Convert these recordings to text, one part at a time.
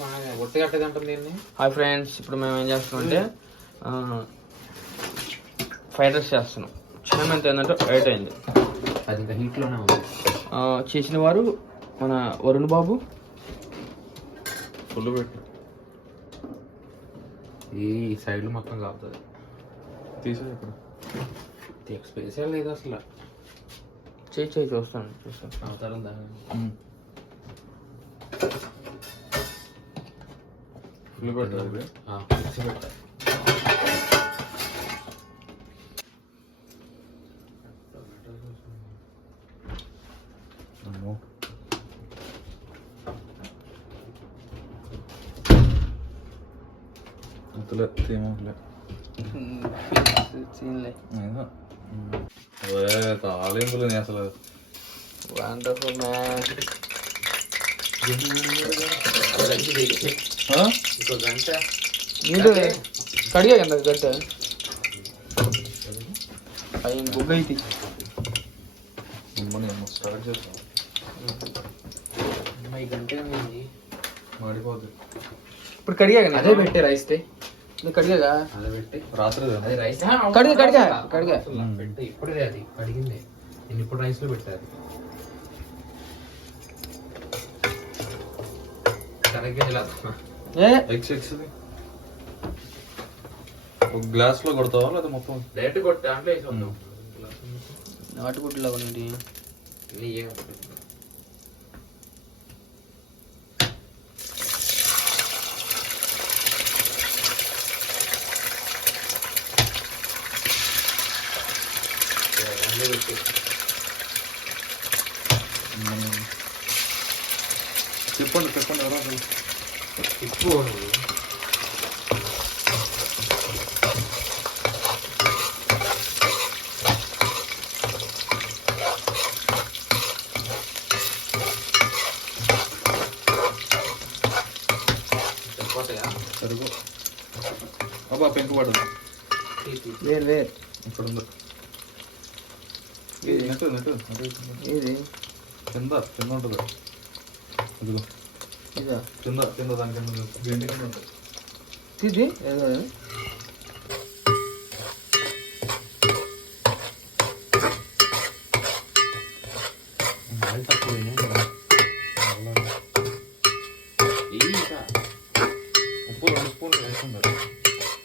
Hi friends, ఇప్పుడు మేము ఏం చేస్తున్నాం అంటే ఫ్రైడ్ రైస్ చేస్తున్నాం. చిన్న ఎంత ఏంటంటే 8 అయింది. అది ఇంకా హీట్లోనే ఉంది. చేసిన వారు మన వరుణ్ బాబు. ఫుల్ పెట్టు, ఈ సైడ్లో మొత్తం కాపుతుంది. తీసేది ఇప్పుడు స్పెషల్ లేదు అసలు. చేయి చూస్తాను అవతారం దాని ఫుల్ పెట్టాలి. పెట్టాలి. తాలింపులు అసలు వండర్ఫుల్ మ్యాన్. నీళ్ళు కడిగా కదా గంట అయ్యి బుగ్గ అయితే స్టార్ట్ చేస్తాం. మాడిపోద్ది. ఇప్పుడు కడిగా కదా అదే పెట్టే రైస్ కడిగా అదే పెట్టి రాత్రి అదే రైస్ కడిగా పెట్టి ఇప్పుడే అది కడిగింది. నేను ఇప్పుడు రైస్ లో పెట్టారు. ఒక గ్లాస్ లో కొడతావా లేదా మొత్తం డైరెక్ట్ కొట్టి దాంట్లో వేసి ఉన్నాం. నాటుగుడ్లో ఉంది. చెప్పండి ఎవరో ఎక్కువ సరుకు అబ్బా పెంకు పడదు. వేరు ఇక్కడ ఉంది. ఇది కింద ఉంటుంది. ఇదిగో కింద దాని కింద గండి కింద ఉంటుంది. ఇది తక్కువ ఉప్పు 2 స్పూన్లు వేసుకున్నారు.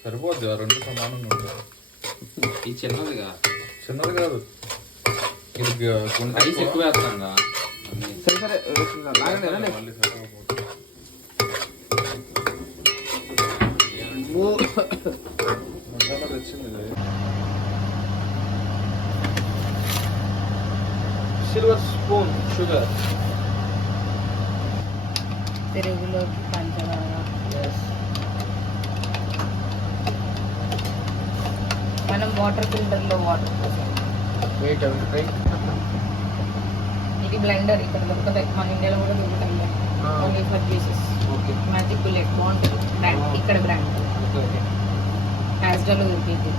సరిపోద్ది. 2 సమానంగా ఉంటుంది. ఈ చిన్నది కాదు, ఇది రైస్ ఎక్కువ వేస్తాం కదా. సరే మళ్ళీ సరిపోతుంది. మసాలా తెచ్చింది. సిల్వర్ స్పూన్ షుగర్, పెరుగులోకి పంచదార, మనం వాటర్ ఫిల్టర్లో వాటర్ పోసాం. ఇది బ్లెండర్ ఇక్కడ దొరుకుతాయి, మన ఇండియాలో కూడా దొరుకుతాయి. Only for pieces. Magic bullet బాగుంటుంది బ్రాండ్. ఇక్కడ బ్రాండ్ యాజ్డాలో దొరికింది.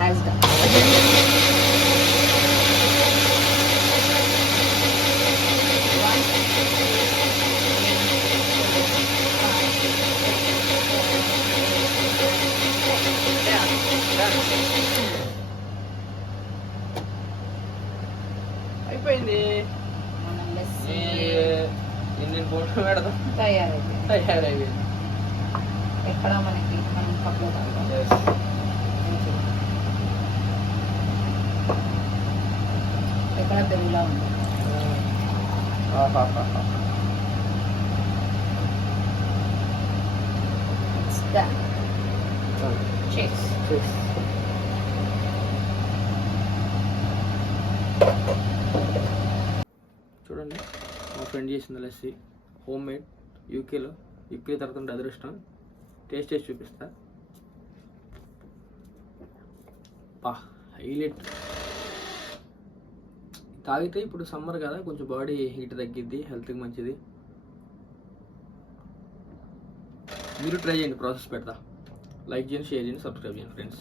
యాజ్డా అయిపోయింది. నేను ఫోటో పెడదాం. తయారైంది. ఎక్కడ మనకి మనం కప్లో తాగుతాం. ఎక్కడ పెరుగులా ఉంది. చూడండి, మా ఫ్రెండ్ చేసిన లస్సీ హోమ్ మేడ్. యూకేలో తర్వాత అదృష్టం. టేస్ట్ చేసి చూపిస్తా. హైలైట్. తాగితే ఇప్పుడు సమ్మర్ కదా, కొంచెం బాడీ హీట్ తగ్గిద్ది, హెల్త్కి మంచిది. మీరు ట్రై చేయండి, ప్రాసెస్ పెడతా. లైక్ చేయండి, షేర్ చేయండి, సబ్స్క్రైబ్ చేయండి ఫ్రెండ్స్.